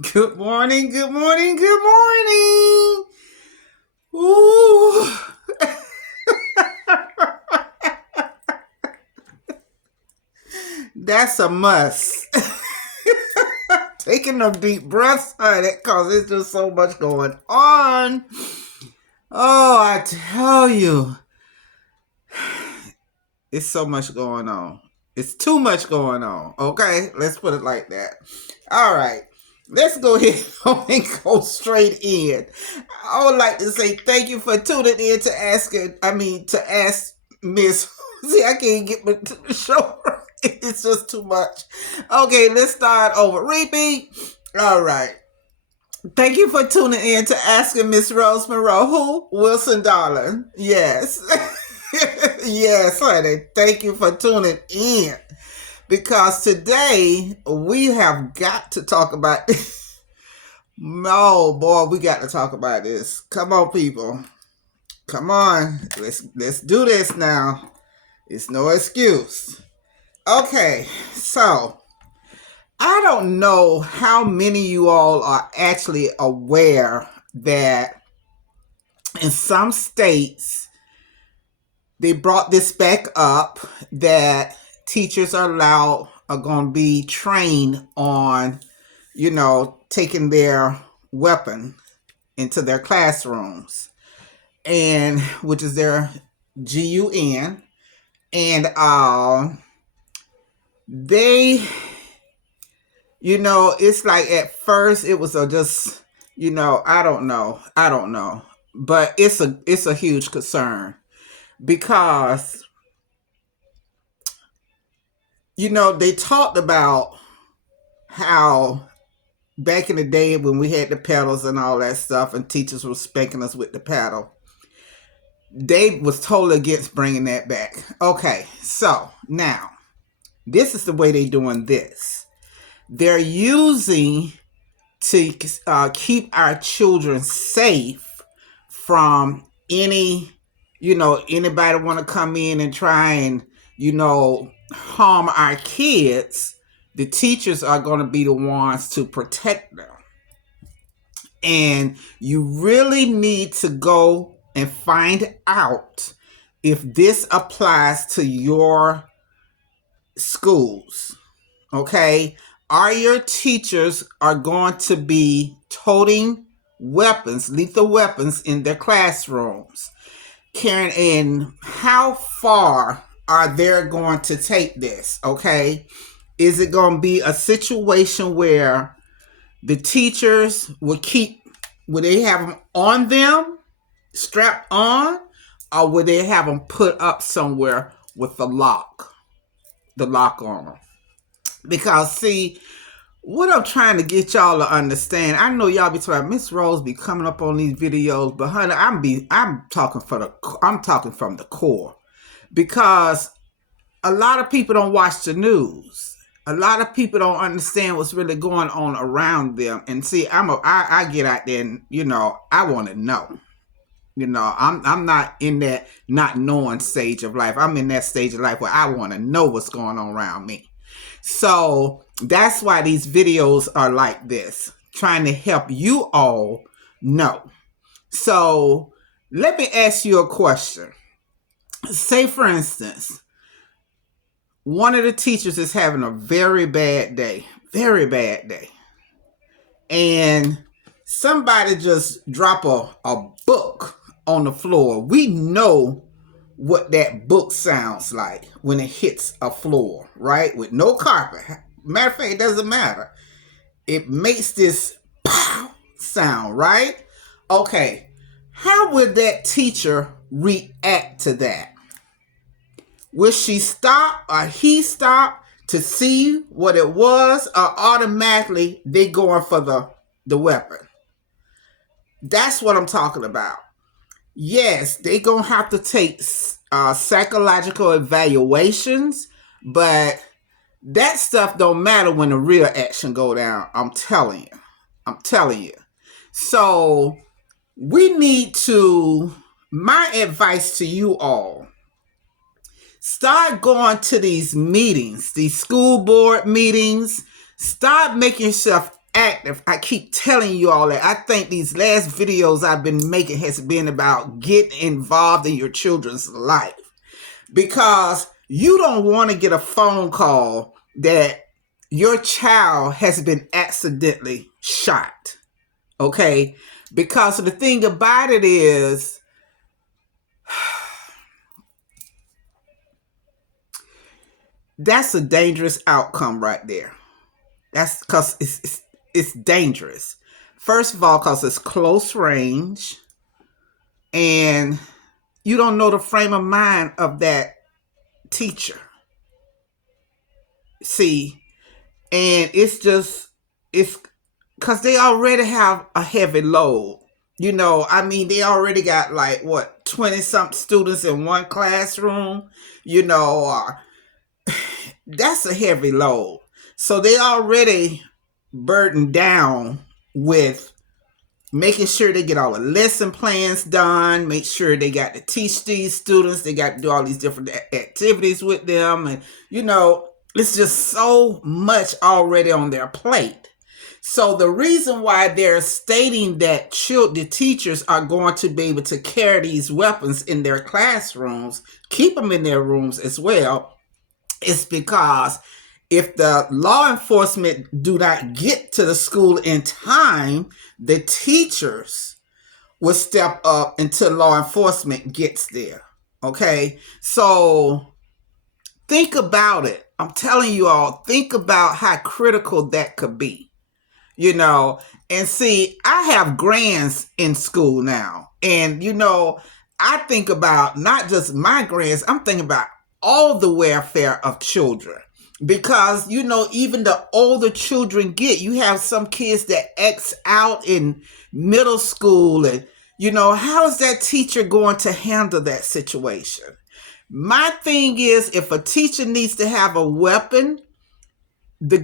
Good morning, good morning, good morning. Ooh. That's a must. Taking them deep breaths, honey, because there's just so much going on. Oh, I tell you, it's so much going on. It's too much going on. Okay, let's put it like that. All right, let's go ahead and go straight in. I would like to say thank you for tuning in to ask Miss. See, I can't get the show. It's just too much. Okay, let's start over. Repeat. All right. Thank you for tuning in to Asking Miss Rose Monroe. Who? Wilson Darling. Yes. Yes, honey. Thank you for tuning in. Because today we have got to talk about this. Oh boy, we got to talk about this. Come on, people. Come on. Let's do this now. It's no excuse. Okay, so I don't know how many of you all are actually aware that in some states they brought this back up that teachers are going to be trained on, taking their weapon into their classrooms, and which is their GUN, and they, it's like at first it was just, I don't know, but it's a huge concern because they talked about how back in the day when we had the pedals and all that stuff and teachers were spanking us with the paddle, they was totally against bringing that back. Okay, so now this is the way they doing this. They're using to keep our children safe from anybody want to come in and try and harm our kids. The teachers are going to be the ones to protect them, and you really need to go and find out if this applies to your schools. Okay, are your teachers are going to be toting weapons, lethal weapons in their classrooms? Karen, and how far are they going to take this? Okay, is it going to be a situation where the teachers will they have them on them, strapped on, or will they have them put up somewhere with the lock on them? Because see, what I'm trying to get y'all to understand, I know y'all be talking, Miss Rose be coming up on these videos, but honey, I'm talking from the core, because a lot of people don't watch the news. A lot of people don't understand what's really going on around them. And see, I get out there and I want to know. I'm not in that not knowing stage of life. I'm in that stage of life where I want to know what's going on around me. So that's why these videos are like this, trying to help you all know. So let me ask you a question. Say, for instance, one of the teachers is having a very bad day, and somebody just drop a book on the floor. We know what that book sounds like when it hits a floor, right? With no carpet. Matter of fact, it doesn't matter. It makes this pow sound, right? Okay, how would that teacher react to that? Will she stop or he stop to see what it was, or automatically they going for the weapon? That's what I'm talking about. Yes, they gonna have to take psychological evaluations, but that stuff don't matter when the real action go down. I'm telling you. So we need to, my advice to you all, start going to these meetings, these school board meetings. Start making yourself active. I keep telling you all that. I think these last videos I've been making has been about getting involved in your children's life, because you don't want to get a phone call that your child has been accidentally shot. Okay? Because the thing about it is, that's a dangerous outcome right there. That's because it's dangerous. First of all, because it's close range, and you don't know the frame of mind of that teacher. See, and it's because they already have a heavy load. I mean, they already got like what, 20 something students in one classroom. That's a heavy load. So they already burdened down with making sure they get all the lesson plans done, make sure they got to teach these students, they got to do all these different activities with them. And, it's just so much already on their plate. So the reason why they're stating that the teachers are going to be able to carry these weapons in their classrooms, keep them in their rooms as well, is because if the law enforcement do not get to the school in time, the teachers will step up until law enforcement gets there. Okay? So think about it. I'm telling you all, think about how critical that could be. And see, I have grands in school now. And, I think about not just my grands, I'm thinking about all the welfare of children. Because, even the older children get, you have some kids that X out in middle school. And, how is that teacher going to handle that situation? My thing is, if a teacher needs to have a weapon, the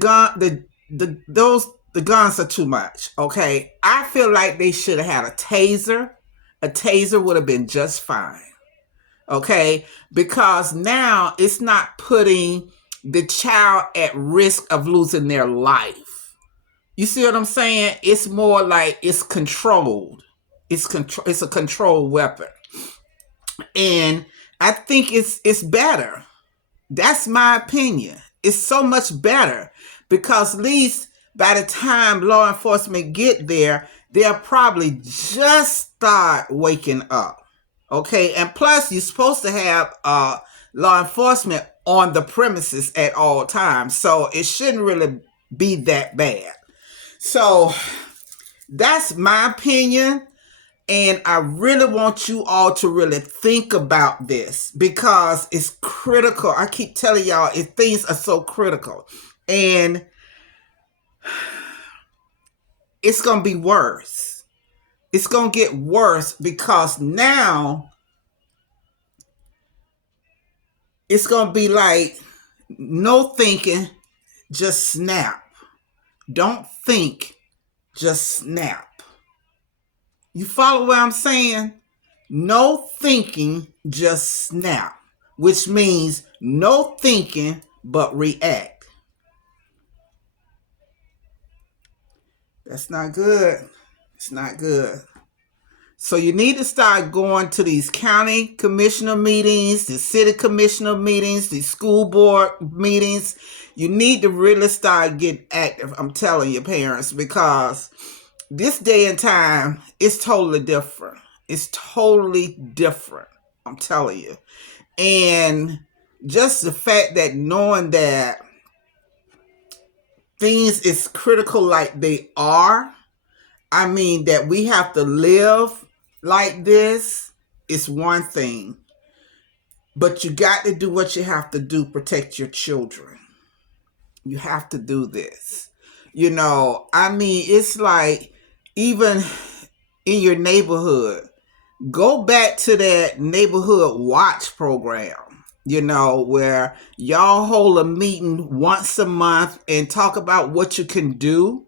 guns are too much. Okay. I feel like they should have had a taser. A taser would have been just fine. Okay. Because now it's not putting the child at risk of losing their life. You see what I'm saying? It's more like it's controlled. It's a controlled weapon. And I think it's better. That's my opinion. It's so much better because at least by the time law enforcement get there, they'll probably just start waking up. Okay. And plus you're supposed to have law enforcement on the premises at all times. So it shouldn't really be that bad. So that's my opinion. And I really want you all to really think about this because it's critical. I keep telling y'all, things are so critical. And it's going to be worse. It's going to get worse because now it's going to be like no thinking, just snap. Don't think, just snap. You follow what I'm saying? No thinking, just snap, which means no thinking but react. That's not good. It's not good. So you need to start going to these county commissioner meetings, the city commissioner meetings, the school board meetings. You need to really start getting active. I'm telling you, parents, because this day and time is totally different. It's totally different. I'm telling you. And just the fact that knowing that things is critical like they are, I mean that we have to live like this is one thing. But you got to do what you have to do, protect your children. You have to do this. I mean, it's like even in your neighborhood, go back to that neighborhood watch program, where y'all hold a meeting once a month and talk about what you can do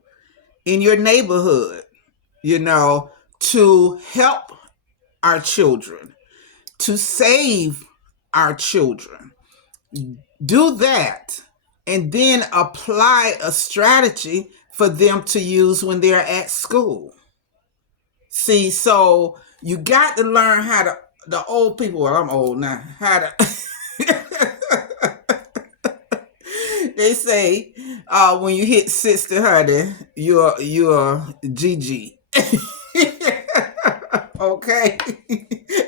in your neighborhood, to help our children, to save our children. Do that and then apply a strategy for them to use when they're at school. See, so you got to learn how to, the old people, well, I'm old now, how to, they say, when you hit 60, honey, you're GG. Okay?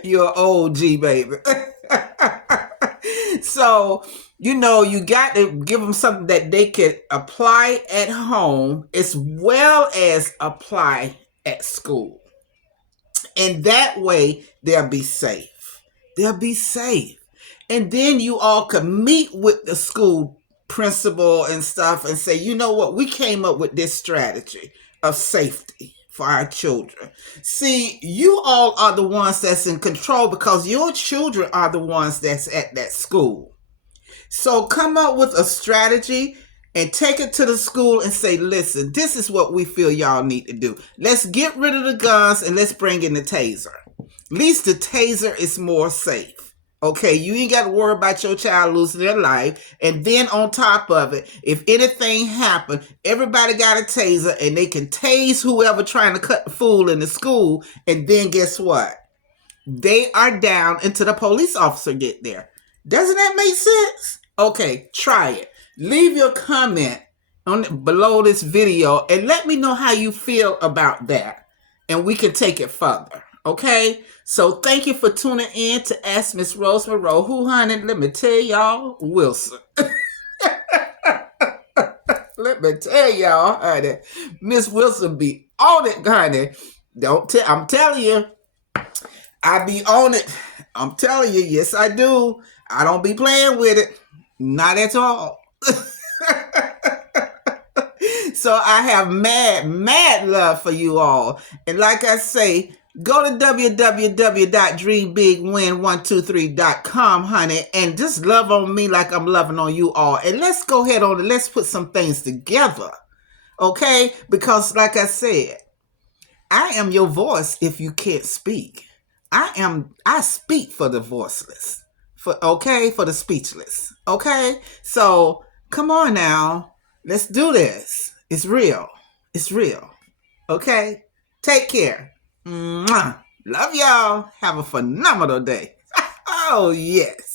You're OG, baby. So, you got to give them something that they can apply at home as well as apply at school. And that way, they'll be safe. They'll be safe. And then you all can meet with the school principal and stuff and say, you know what, we came up with this strategy of safety for our children. See, you all are the ones that's in control because your children are the ones that's at that school. So come up with a strategy and take it to the school and say, listen, this is what we feel y'all need to do. Let's get rid of the guns and let's bring in the taser. At least the taser is more safe. Okay, you ain't got to worry about your child losing their life. And then on top of it, if anything happened, everybody got a taser and they can tase whoever trying to cut the fool in the school. And then guess what? They are down until the police officer get there. Doesn't that make sense? Okay, try it. Leave your comment below this video and let me know how you feel about that. And we can take it further. Okay? So thank you for tuning in to Ask Miss Rose Monroe. Who, honey? Let me tell y'all, Wilson. Let me tell y'all, honey. Miss Wilson be on it, honey. I'm telling you. I be on it. I'm telling you, yes I do. I don't be playing with it. Not at all. So I have mad love for you all. And like I say, go to www.dreambigwin123.com, honey, and just love on me like I'm loving on you all. And let's go ahead on and let's put some things together. Okay? Because like I said, I am your voice if you can't speak. I speak for the voiceless. For the speechless. Okay? So come on now. Let's do this. It's real. It's real. Okay? Take care. Mwah. Love y'all. Have a phenomenal day. Oh, yes.